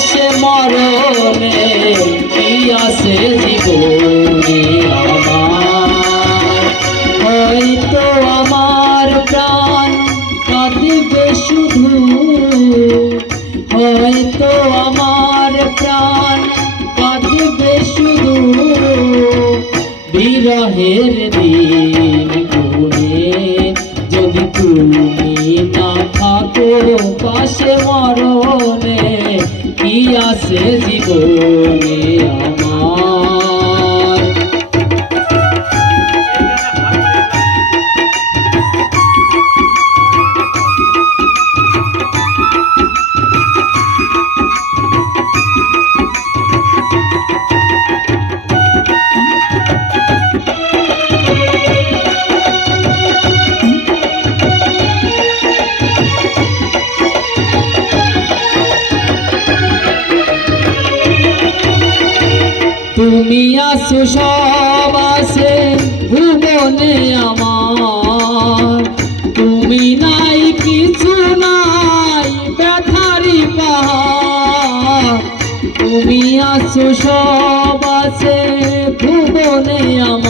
আসে মরণে, কি আসে জীবনে আমার? হয়তো আমার প্রাণ কাঁদিবে শুধু, হয়তো আমার প্রাণ কাঁদিবে শুধু বিরহের দিন গুনে। যদি তুমি না থাকো পাশে মরণে কি আছে জীবনে আমার? তুমি আসো সব আসে ভুবনে আমার। তুমি নাই, কিছু নাই ব্যথারি পাহাড়। তুমি আসো সব আসে ভুবনে আমার।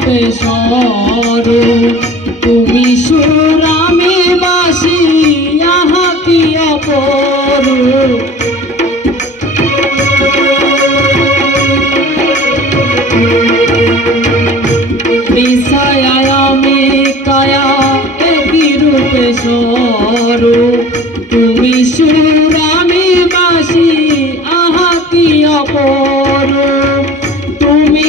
রূপে সর তুমি সুর আমি বাসি, আহা কি অপর। তুমি ছায়ায় আমি কায়া একই রূপে সর তুমি সুর আমি বাসি, আহা কি অপর। তুমি